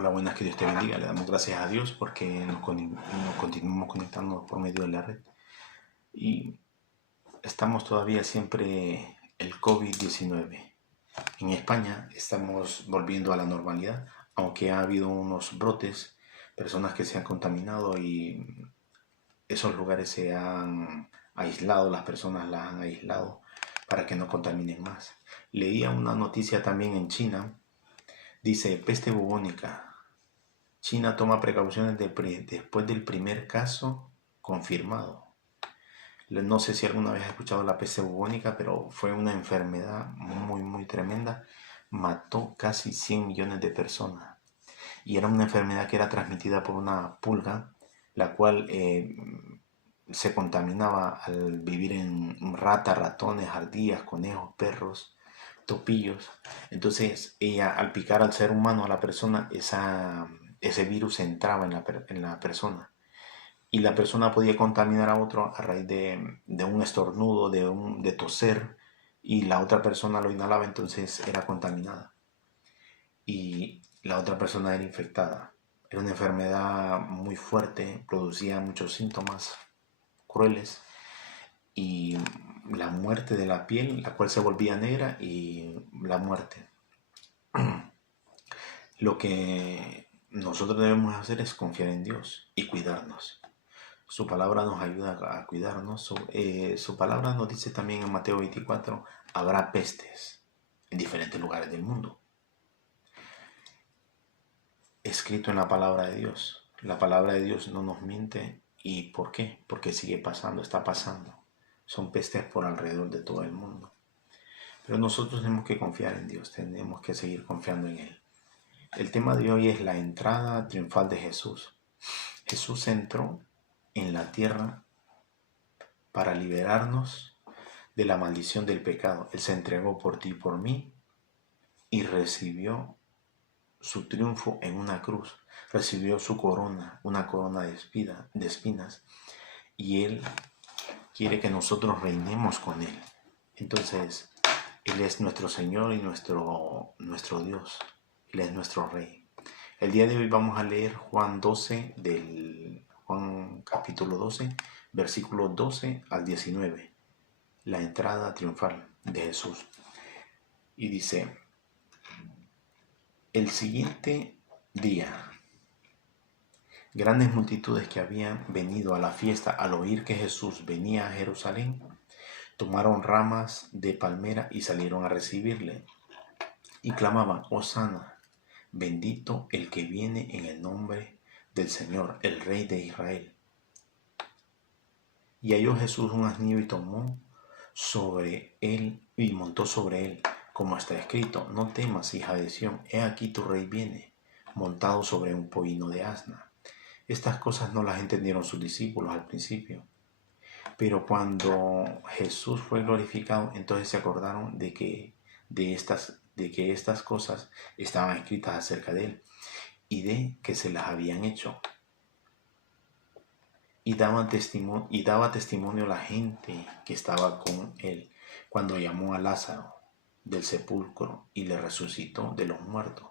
Hola, buenas, que Dios te bendiga. Le damos gracias a Dios porque nos continuamos conectando por medio de la red. Y estamos todavía siempre el COVID-19. En España estamos volviendo a la normalidad, aunque ha habido unos brotes, personas que se han contaminado y esos lugares se han aislado, las personas las han aislado para que no contaminen más. Leía una noticia también en China, dice peste bubónica. China toma precauciones después del primer caso confirmado. No sé si alguna vez has escuchado la peste bubónica, pero fue una enfermedad muy tremenda. Mató casi 100 millones de personas. Y era una enfermedad que era transmitida por una pulga, la cual se contaminaba al vivir en ratas, ratones, ardillas, conejos, perros, topillos. Entonces ella, al picar al ser humano, a la persona, ese virus entraba en la persona y la persona podía contaminar a otro a raíz de un estornudo, de toser, y la otra persona lo inhalaba, entonces era contaminada y la otra persona era infectada. Era una enfermedad muy fuerte, producía muchos síntomas crueles y la muerte de la piel, la cual se volvía negra, y la muerte. Lo que nosotros debemos hacer es confiar en Dios y cuidarnos. Su palabra nos ayuda a cuidarnos. Su palabra nos dice también en Mateo 24, habrá pestes en diferentes lugares del mundo. Escrito en la palabra de Dios. La palabra de Dios no nos miente. ¿Y por qué? Porque sigue pasando, está pasando. Son pestes por alrededor de todo el mundo. Pero nosotros tenemos que confiar en Dios, tenemos que seguir confiando en Él. El tema de hoy es la entrada triunfal de Jesús. Jesús entró en la tierra para liberarnos de la maldición del pecado. Él se entregó por ti y por mí y recibió su triunfo en una cruz. Recibió su corona, una corona de espinas, y Él quiere que nosotros reinemos con Él. Entonces, Él es nuestro Señor y nuestro Dios. Él es nuestro Rey. El día de hoy vamos a leer Juan capítulo 12, versículos 12 al 19. La entrada triunfal de Jesús. Y dice, el siguiente día, grandes multitudes que habían venido a la fiesta al oír que Jesús venía a Jerusalén, tomaron ramas de palmera y salieron a recibirle, y clamaban, Hosana, bendito el que viene en el nombre del Señor, el Rey de Israel. Y halló Jesús un asnillo y tomó sobre él y montó sobre él, como está escrito, no temas, hija de Sión, he aquí tu rey viene, montado sobre un pollino de asna. Estas cosas no las entendieron sus discípulos al principio, pero cuando Jesús fue glorificado, entonces se acordaron de que estas cosas estaban escritas acerca de él y de que se las habían hecho. Y daba testimonio a la gente que estaba con él cuando llamó a Lázaro del sepulcro y le resucitó de los muertos,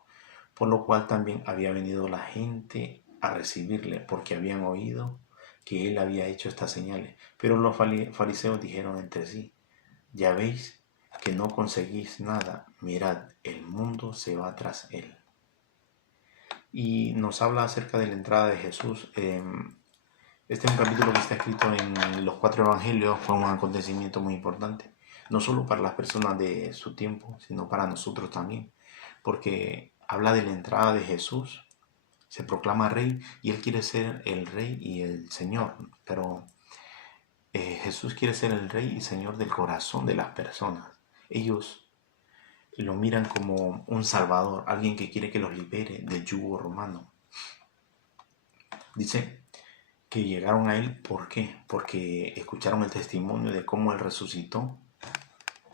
por lo cual también había venido la gente a recibirle, porque habían oído que él había hecho estas señales. Pero los fariseos dijeron entre sí, ya veis que no conseguís nada, mirad, el mundo se va tras él. Y nos habla acerca de la entrada de Jesús. Este es un capítulo que está escrito en los 4 evangelios. Fue un acontecimiento muy importante, no solo para las personas de su tiempo, sino para nosotros también, porque habla de la entrada de Jesús. Se proclama rey y él quiere ser el rey y el Señor, pero Jesús quiere ser el rey y Señor del corazón de las personas. Ellos lo miran como un salvador, alguien que quiere que los libere del yugo romano. Dice que llegaron a él, ¿por qué? Porque escucharon el testimonio de cómo él resucitó,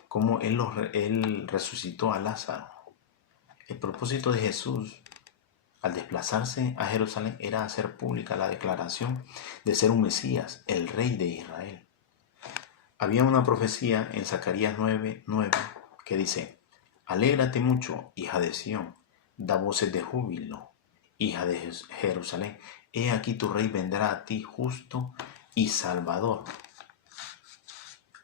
cómo él resucitó a Lázaro. El propósito de Jesús al desplazarse a Jerusalén era hacer pública la declaración de ser un Mesías, el Rey de Israel. Había una profecía en Zacarías 9:9 que dice, alégrate mucho, hija de Sión, da voces de júbilo, hija de Jerusalén, he aquí tu rey vendrá a ti justo y salvador,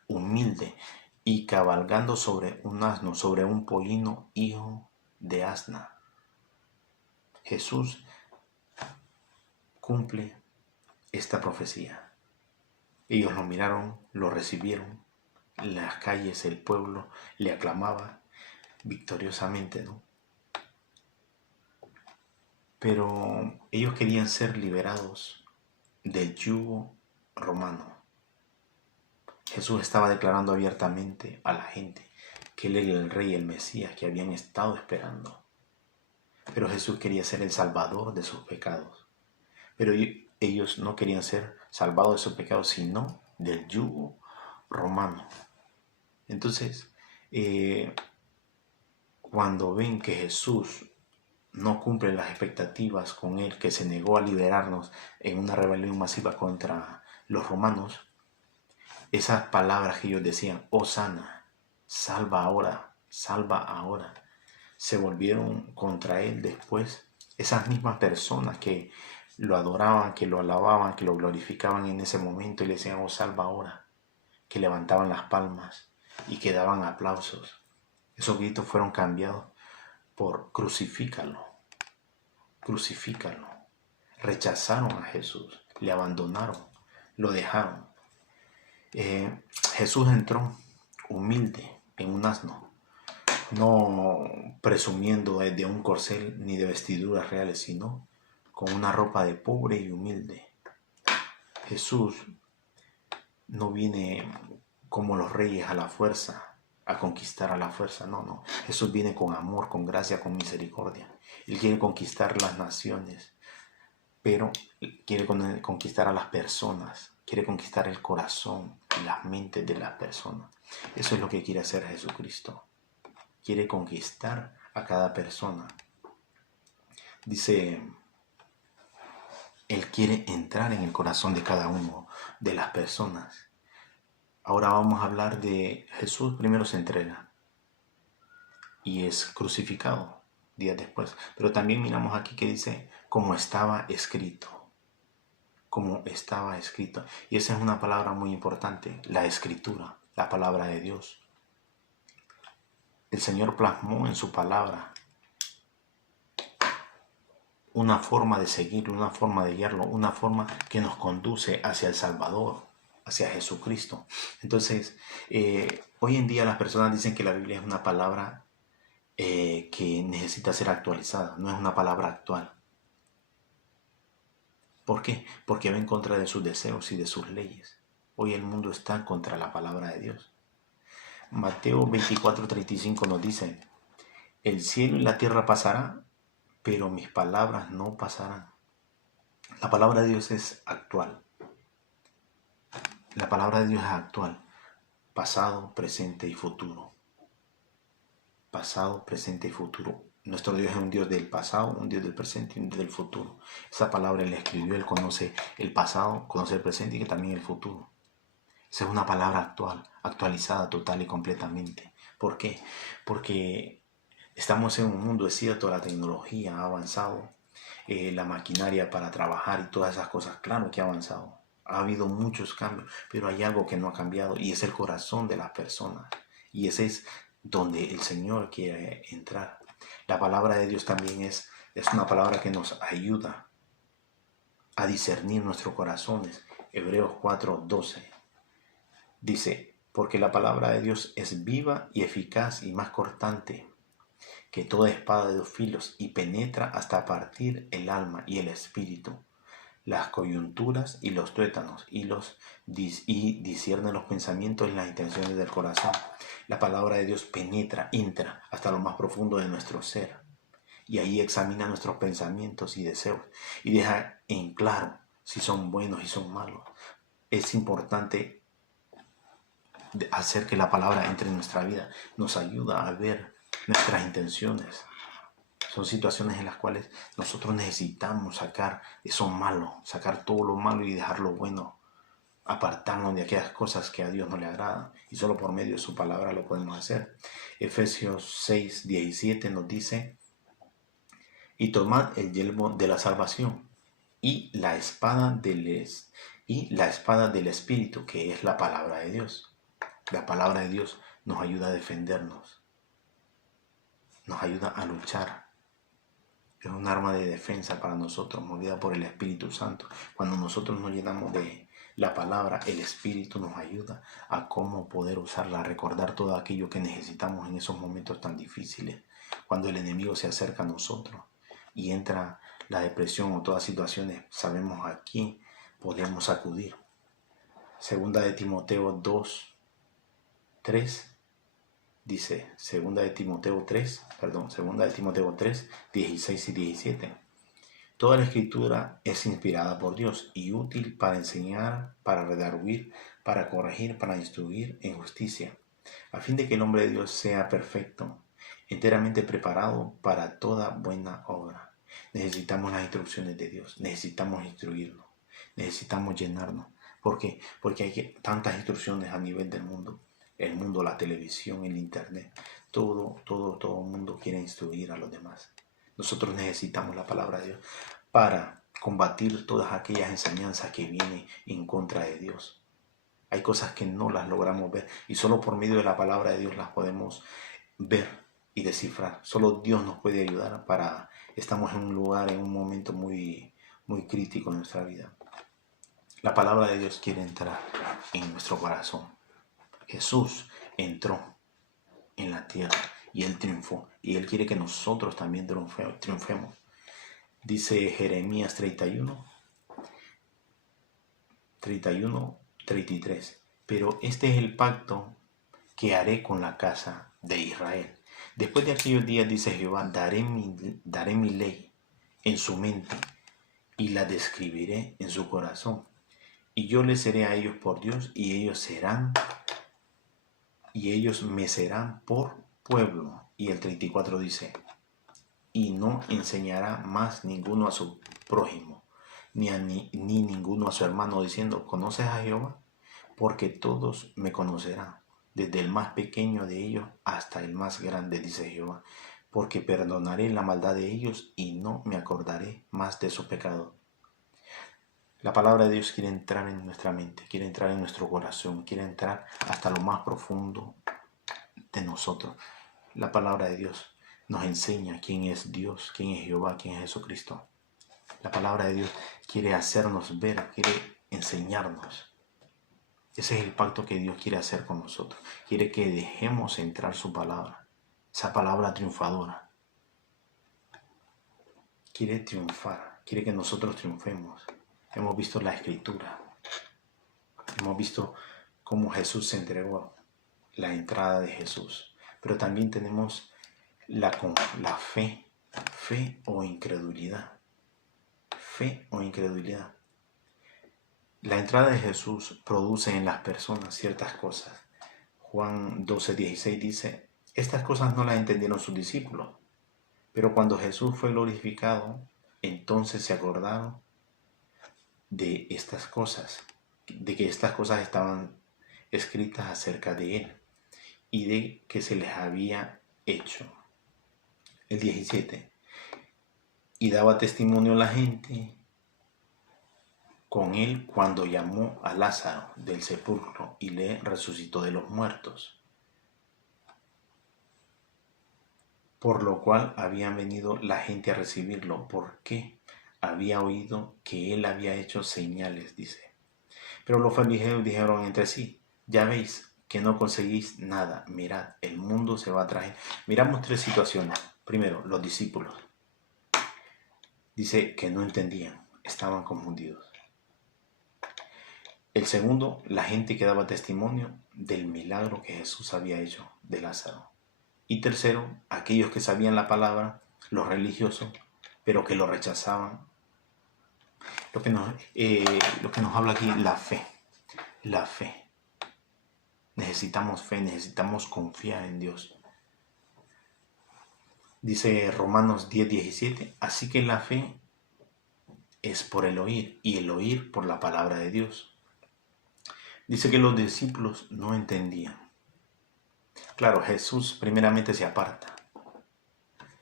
humilde y cabalgando sobre un asno, sobre un pollino, hijo de asna. Jesús cumple esta profecía. Ellos lo miraron, lo recibieron, las calles, el pueblo le aclamaba victoriosamente, ¿no? Pero ellos querían ser liberados del yugo romano. Jesús estaba declarando abiertamente a la gente que Él era el Rey, el Mesías que habían estado esperando. Pero Jesús quería ser el Salvador de sus pecados. Pero ellos no querían ser salvados de sus pecados, sino del yugo romano. Entonces, cuando ven que Jesús no cumple las expectativas con Él, que se negó a liberarnos en una rebelión masiva contra los romanos, esas palabras que ellos decían, Hosana, salva ahora, se volvieron contra Él después. Esas mismas personas que lo adoraban, que lo alababan, que lo glorificaban en ese momento y le decían, oh, salva ahora, que levantaban las palmas y que daban aplausos. Esos gritos fueron cambiados por crucifícalo, crucifícalo. Rechazaron a Jesús, le abandonaron, lo dejaron. Jesús entró humilde en un asno, no presumiendo de un corcel ni de vestiduras reales, sino con una ropa de pobre y humilde. Jesús no viene como los reyes a la fuerza, a conquistar a la fuerza, no. Jesús viene con amor, con gracia, con misericordia. Él quiere conquistar las naciones, pero quiere conquistar a las personas, quiere conquistar el corazón y las mentes de las personas. Eso es lo que quiere hacer Jesucristo. Quiere conquistar a cada persona. Dice, Él quiere entrar en el corazón de cada uno de las personas. Ahora vamos a hablar de Jesús. Primero se entrega y es crucificado días después. Pero también miramos aquí que dice, como estaba escrito. Como estaba escrito. Y esa es una palabra muy importante, la escritura, la palabra de Dios. El Señor plasmó en su palabra una forma de seguirlo, una forma de guiarlo, una forma que nos conduce hacia el Salvador, hacia Jesucristo. Entonces, hoy en día las personas dicen que la Biblia es una palabra que necesita ser actualizada, no es una palabra actual. ¿Por qué? Porque va en contra de sus deseos y de sus leyes. Hoy el mundo está contra la palabra de Dios. Mateo 24:35 nos dice, el cielo y la tierra pasará, pero mis palabras no pasarán. La palabra de Dios es actual. La palabra de Dios es actual. Pasado, presente y futuro. Pasado, presente y futuro. Nuestro Dios es un Dios del pasado, un Dios del presente y un Dios del futuro. Esa palabra Él la escribió, Él conoce el pasado, conoce el presente y también el futuro. Esa es una palabra actual, actualizada total y completamente. ¿Por qué? Porque estamos en un mundo, es cierto, la tecnología ha avanzado, la maquinaria para trabajar y todas esas cosas, claro que ha avanzado. Ha habido muchos cambios, pero hay algo que no ha cambiado y es el corazón de las personas. Y ese es donde el Señor quiere entrar. La palabra de Dios también es una palabra que nos ayuda a discernir nuestros corazones. Hebreos 4:12 dice, porque la palabra de Dios es viva y eficaz y más cortante que toda espada de 2 filos y penetra hasta partir el alma y el espíritu, las coyunturas y los tuétanos y discierne los pensamientos y las intenciones del corazón. La palabra de Dios penetra, entra hasta lo más profundo de nuestro ser y ahí examina nuestros pensamientos y deseos y deja en claro si son buenos y son malos. Es importante hacer que la palabra entre en nuestra vida, nos ayuda a ver nuestras intenciones. Son situaciones en las cuales nosotros necesitamos sacar eso malo, sacar todo lo malo y dejar lo bueno, apartarnos de aquellas cosas que a Dios no le agradan, y solo por medio de su palabra lo podemos hacer. Efesios 6:17 nos dice, y tomad el yelmo de la salvación y la espada del Espíritu, que es la palabra de Dios. La palabra de Dios nos ayuda a defendernos, nos ayuda a luchar. Es un arma de defensa para nosotros, movida por el Espíritu Santo. Cuando nosotros nos llenamos de la palabra, el Espíritu nos ayuda a cómo poder usarla, a recordar todo aquello que necesitamos en esos momentos tan difíciles. Cuando el enemigo se acerca a nosotros y entra la depresión o todas situaciones, sabemos a quién podemos acudir. Segunda de Timoteo 2:3 dice, segunda de Timoteo 3, 16 y 17. Toda la escritura es inspirada por Dios y útil para enseñar, para redarguir, para corregir, para instruir en justicia, a fin de que el hombre de Dios sea perfecto, enteramente preparado para toda buena obra. Necesitamos las instrucciones de Dios, necesitamos instruirnos, necesitamos llenarnos. ¿Por qué? Porque hay tantas instrucciones a nivel del mundo. El mundo, la televisión, el internet, todo el mundo quiere instruir a los demás. Nosotros necesitamos la palabra de Dios para combatir todas aquellas enseñanzas que vienen en contra de Dios. Hay cosas que no las logramos ver y solo por medio de la palabra de Dios las podemos ver y descifrar. Solo Dios nos puede ayudar estamos en un lugar, en un momento muy, muy crítico en nuestra vida. La palabra de Dios quiere entrar en nuestro corazón. Jesús entró en la tierra y Él triunfó. Y Él quiere que nosotros también triunfemos. Dice Jeremías 33. Pero este es el pacto que haré con la casa de Israel. Después de aquellos días, dice Jehová, daré mi ley en su mente y la describiré en su corazón. Y yo les seré a ellos por Dios y ellos me serán por pueblo. Y el 34 dice, y no enseñará más ninguno a su prójimo, ni ninguno a su hermano, diciendo, ¿conoces a Jehová? Porque todos me conocerán, desde el más pequeño de ellos hasta el más grande, dice Jehová, porque perdonaré la maldad de ellos y no me acordaré más de su pecado. La palabra de Dios quiere entrar en nuestra mente, quiere entrar en nuestro corazón, quiere entrar hasta lo más profundo de nosotros. La palabra de Dios nos enseña quién es Dios, quién es Jehová, quién es Jesucristo. La palabra de Dios quiere hacernos ver, quiere enseñarnos. Ese es el pacto que Dios quiere hacer con nosotros. Quiere que dejemos entrar su palabra, esa palabra triunfadora. Quiere triunfar, quiere que nosotros triunfemos. Hemos visto la Escritura, hemos visto cómo Jesús se entregó, la entrada de Jesús, pero también tenemos la fe o incredulidad. Fe o incredulidad. La entrada de Jesús produce en las personas ciertas cosas. Juan 12:16 dice, estas cosas no las entendieron sus discípulos, pero cuando Jesús fue glorificado, entonces se acordaron de estas cosas, de que estas cosas estaban escritas acerca de Él y de que se les había hecho. El 17. Y daba testimonio a la gente con Él cuando llamó a Lázaro del sepulcro y le resucitó de los muertos. Por lo cual habían venido la gente a recibirlo, porque había oído que Él había hecho señales, dice. Pero los fariseos dijeron entre sí, ya veis que no conseguís nada, mirad, el mundo se va a traer. Miramos tres situaciones. Primero, los discípulos. Dice que no entendían, estaban confundidos. El segundo, la gente que daba testimonio del milagro que Jesús había hecho de Lázaro. Y tercero, aquellos que sabían la palabra, los religiosos, pero que lo rechazaban. Lo que nos habla aquí, la fe. La fe. Necesitamos fe, necesitamos confiar en Dios. Dice Romanos 10:17, así que la fe es por el oír y el oír por la palabra de Dios. Dice que los discípulos no entendían. Claro, Jesús primeramente se aparta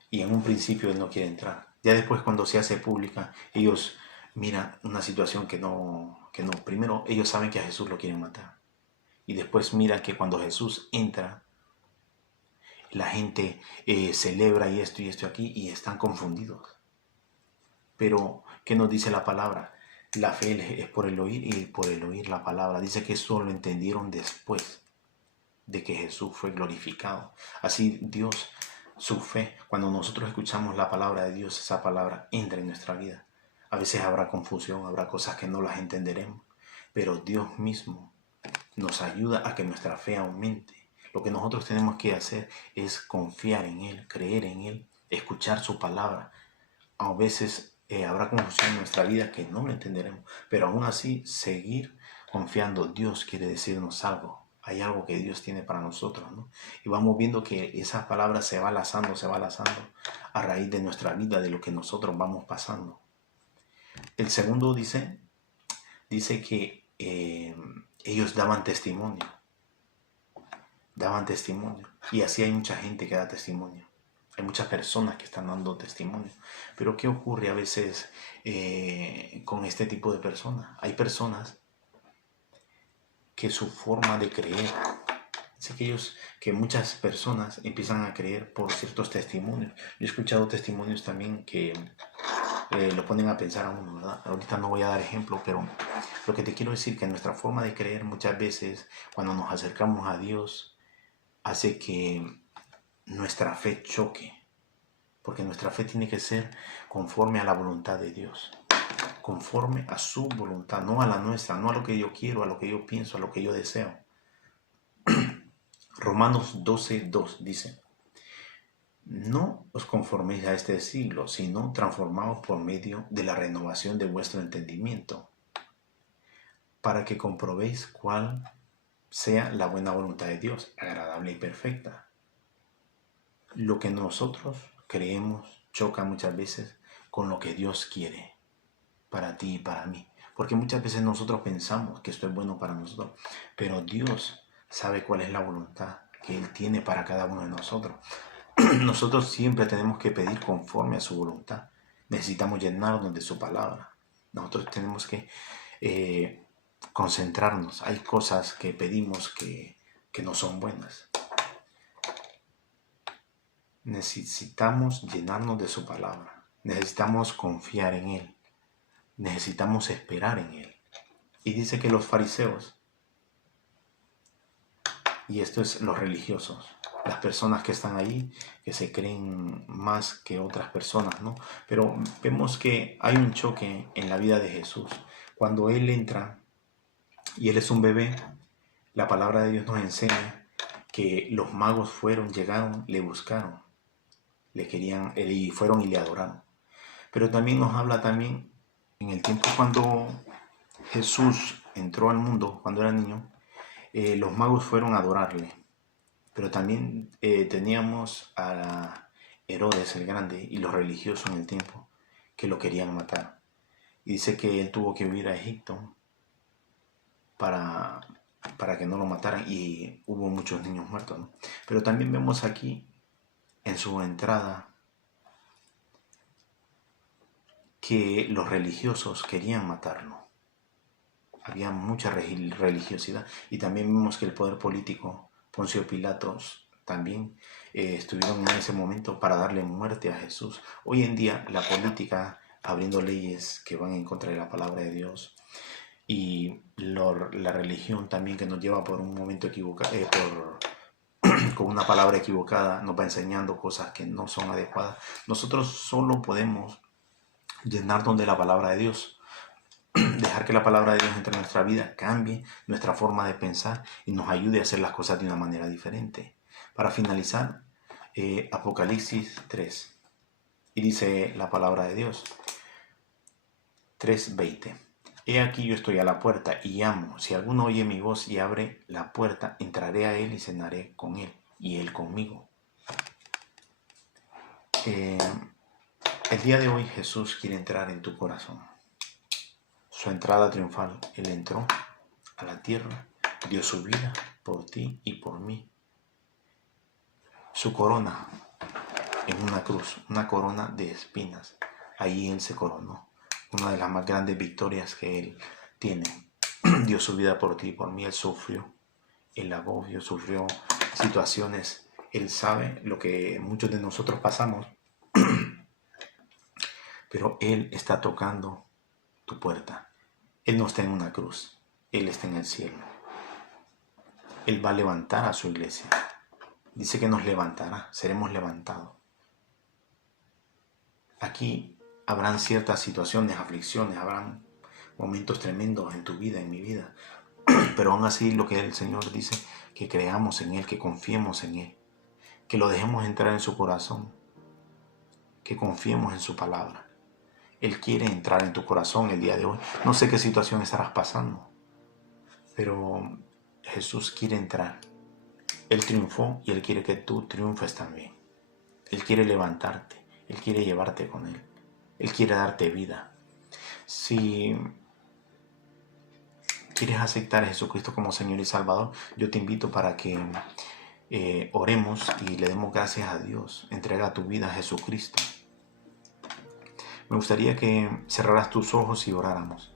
y en un principio Él no quiere entrar. Ya después cuando se hace pública, ellos miran una situación que no. Primero ellos saben que a Jesús lo quieren matar. Y después miran que cuando Jesús entra, la gente celebra y esto aquí y están confundidos. Pero, ¿qué nos dice la palabra? La fe es por el oír y por el oír la palabra. Dice que eso lo entendieron después de que Jesús fue glorificado. Así Dios, su fe, cuando nosotros escuchamos la palabra de Dios, esa palabra entra en nuestra vida. A veces habrá confusión, habrá cosas que no las entenderemos, pero Dios mismo nos ayuda a que nuestra fe aumente. Lo que nosotros tenemos que hacer es confiar en Él, creer en Él, escuchar su palabra. A veces habrá confusión en nuestra vida que no lo entenderemos, pero aún así seguir confiando. Dios quiere decirnos algo. Hay algo que Dios tiene para nosotros, ¿no? Y vamos viendo que esas palabras se va lazando a raíz de nuestra vida, de lo que nosotros vamos pasando. El segundo dice que ellos daban testimonio. Y así hay mucha gente que da testimonio. Hay muchas personas que están dando testimonio. Pero ¿qué ocurre a veces con este tipo de personas? Hay personas que su forma de creer, que muchas personas empiezan a creer por ciertos testimonios. Yo he escuchado testimonios también que lo ponen a pensar a uno, ¿verdad? Ahorita no voy a dar ejemplo, pero lo que te quiero decir que nuestra forma de creer muchas veces, cuando nos acercamos a Dios, hace que nuestra fe choque, porque nuestra fe tiene que ser conforme a la voluntad de Dios, conforme a su voluntad, no a la nuestra, no a lo que yo quiero, a lo que yo pienso, a lo que yo deseo. Romanos 12:2 dice: no os conforméis a este siglo, sino transformaos por medio de la renovación de vuestro entendimiento, para que comprobéis cuál sea la buena voluntad de Dios, agradable y perfecta. Lo que nosotros creemos choca muchas veces con lo que Dios quiere para ti y para mí. Porque muchas veces nosotros pensamos que esto es bueno para nosotros, pero Dios sabe cuál es la voluntad que Él tiene para cada uno de nosotros. Nosotros siempre tenemos que pedir conforme a su voluntad. Necesitamos llenarnos de su palabra. Nosotros tenemos que concentrarnos. Hay cosas que pedimos que no son buenas. Necesitamos llenarnos de su palabra. Necesitamos confiar en Él. Necesitamos esperar en Él. Y dice que los fariseos, y esto es los religiosos, las personas que están ahí, que se creen más que otras personas, ¿no? Pero vemos que hay un choque en la vida de Jesús. Cuando Él entra y Él es un bebé, la palabra de Dios nos enseña que los magos llegaron, le buscaron, le querían, y fueron y le adoraron. Pero también nos habla también en el tiempo cuando Jesús entró al mundo, cuando era niño, los magos fueron a adorarle. Pero también teníamos a Herodes el Grande y los religiosos en el tiempo que lo querían matar. Y dice que él tuvo que huir a Egipto para que no lo mataran, y hubo muchos niños muertos, ¿no? Pero también vemos aquí en su entrada que los religiosos querían matarlo. Había mucha religiosidad, y también vemos que el poder político, Poncio Pilatos, también estuvieron en ese momento para darle muerte a Jesús. Hoy en día la política, abriendo leyes que van en contra de la palabra de Dios, y la religión también, que nos lleva por un momento equivocado, con una palabra equivocada, nos va enseñando cosas que no son adecuadas. Nosotros solo podemos llenarnos de la palabra de Dios, dejar que la palabra de Dios entre en nuestra vida, cambie nuestra forma de pensar y nos ayude a hacer las cosas de una manera diferente. Para finalizar, Apocalipsis 3, y dice la palabra de Dios, 3:20: he aquí yo estoy a la puerta y llamo. Si alguno oye mi voz y abre la puerta, entraré a él y cenaré con él y él conmigo. El día de hoy Jesús quiere entrar en tu corazón. Su entrada triunfal, Él entró a la tierra, dio su vida por ti y por mí. Su corona en una cruz, una corona de espinas, Ahí Él se coronó. Una de las más grandes victorias que Él tiene. Dio su vida por ti y por mí. Él sufrió el agobio, sufrió situaciones. Él sabe lo que muchos de nosotros pasamos. Pero Él está tocando tu puerta. Él no está en una cruz. Él está en el cielo. Él va a levantar a su iglesia. Dice que nos levantará. Seremos levantados. Aquí habrán ciertas situaciones, aflicciones, habrán momentos tremendos en tu vida, en mi vida. Pero aún así lo que el Señor dice, que creamos en Él, que confiemos en Él, que lo dejemos entrar en su corazón, que confiemos en su palabra. Él quiere entrar en tu corazón el día de hoy. No sé qué situación estarás pasando, pero Jesús quiere entrar. Él triunfó y Él quiere que tú triunfes también. Él quiere levantarte, Él quiere llevarte con Él. Él quiere darte vida. Si quieres aceptar a Jesucristo como Señor y Salvador, yo te invito para que oremos y le demos gracias a Dios. Entrega tu vida a Jesucristo. Me gustaría que cerraras tus ojos y oráramos.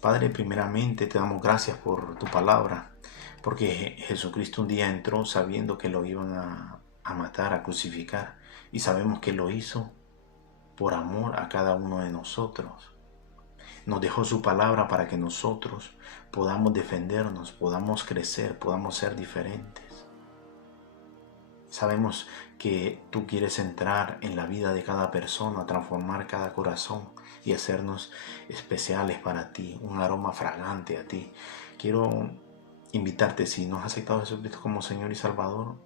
Padre, primeramente te damos gracias por tu palabra, porque Jesucristo un día entró sabiendo que lo iban a matar, a crucificar, y sabemos que lo hizo por amor a cada uno de nosotros. Nos dejó su palabra para que nosotros podamos defendernos, podamos crecer, podamos ser diferentes. Sabemos que tú quieres entrar en la vida de cada persona, transformar cada corazón y hacernos especiales para ti, un aroma fragante a ti. Quiero invitarte, si no has aceptado a Jesucristo como Señor y Salvador,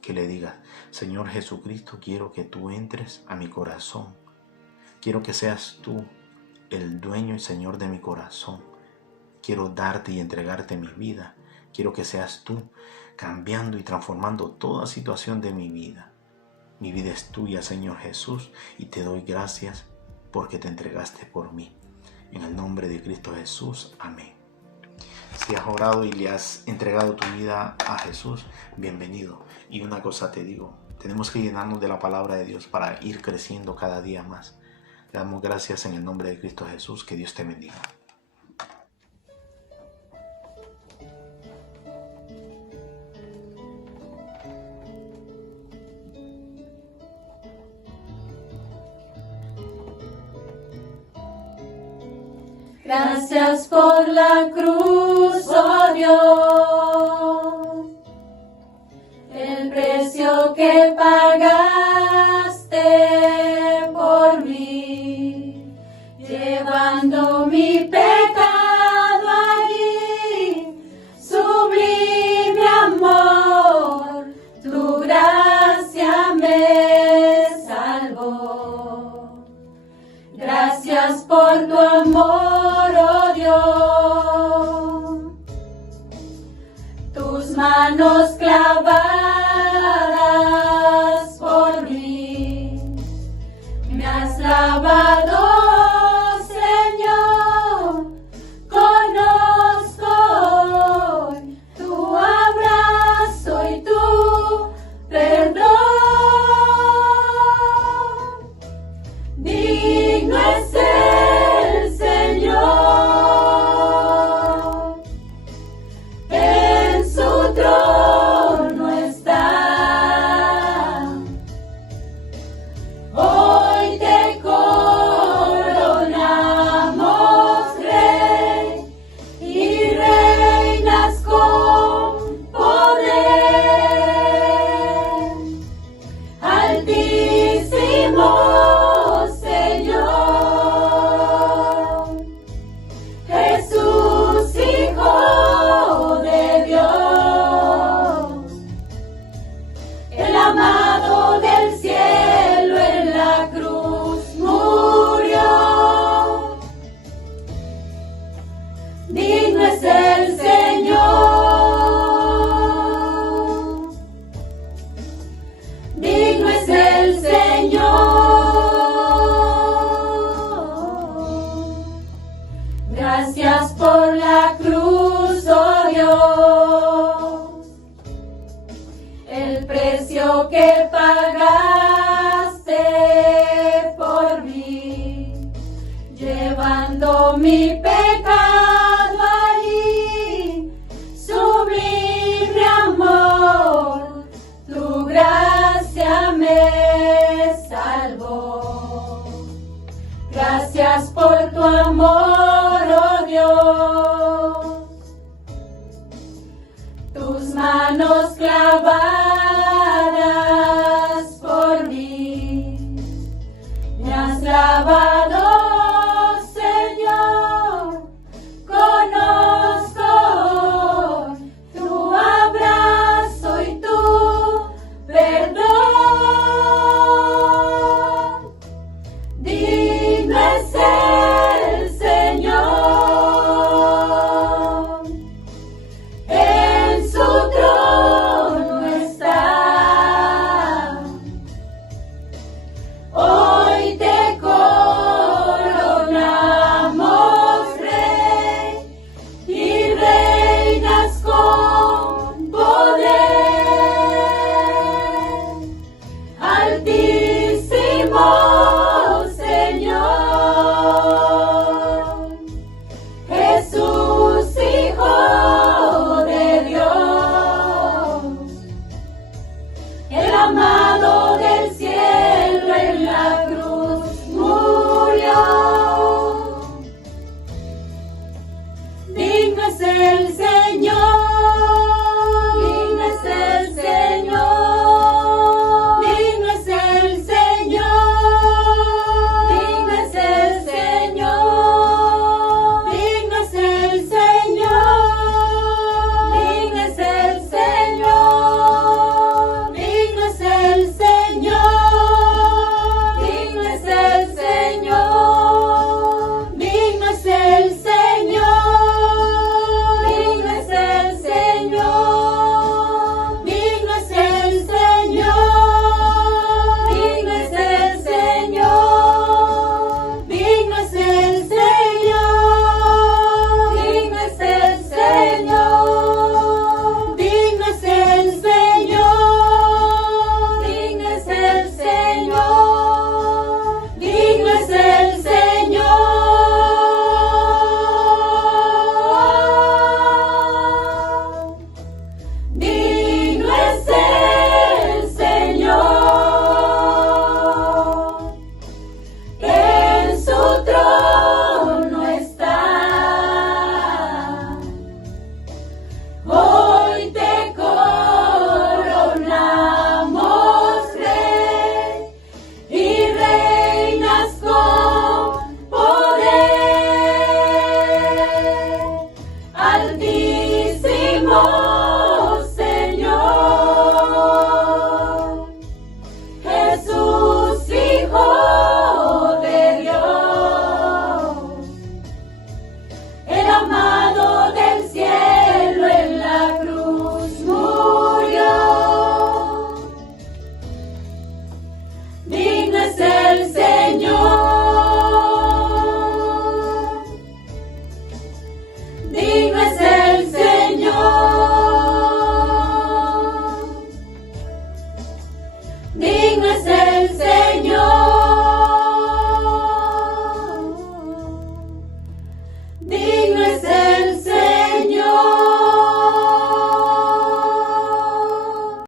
que le digas: Señor Jesucristo, quiero que tú entres a mi corazón. Quiero que seas tú el dueño y Señor de mi corazón. Quiero darte y entregarte mi vida. Quiero que seas tú cambiando y transformando toda situación de mi vida. Mi vida es tuya, Señor Jesús, y te doy gracias porque te entregaste por mí. En el nombre de Cristo Jesús, amén. Si has orado y le has entregado tu vida a Jesús, bienvenido. Y una cosa te digo, tenemos que llenarnos de la palabra de Dios para ir creciendo cada día más. Le damos gracias en el nombre de Cristo Jesús. Que Dios te bendiga. Gracias por la cruz, oh Dios, el precio que pagaste por mí, llevando mi pecado allí, sublime amor, tu gracia me salvó. Gracias por tu amor, oh Dios, tus manos clavadas por mí, me has lavado, Señor, conozco hoy tu abrazo y tu perdón. Digno es el Señor, en su trono está. Hoy te coronamos, Rey, y reinas con poder. Altísimo Señor, Jesús, Hijo de Dios, el amado del cielo en la cruz murió. Digno es el Señor, digno es el Señor. Gracias por la cruz, oh Dios, el precio que pagaste por mí. llevando mi pecado allí, sublime amor, tu gracia me salvó. Gracias por tu amor.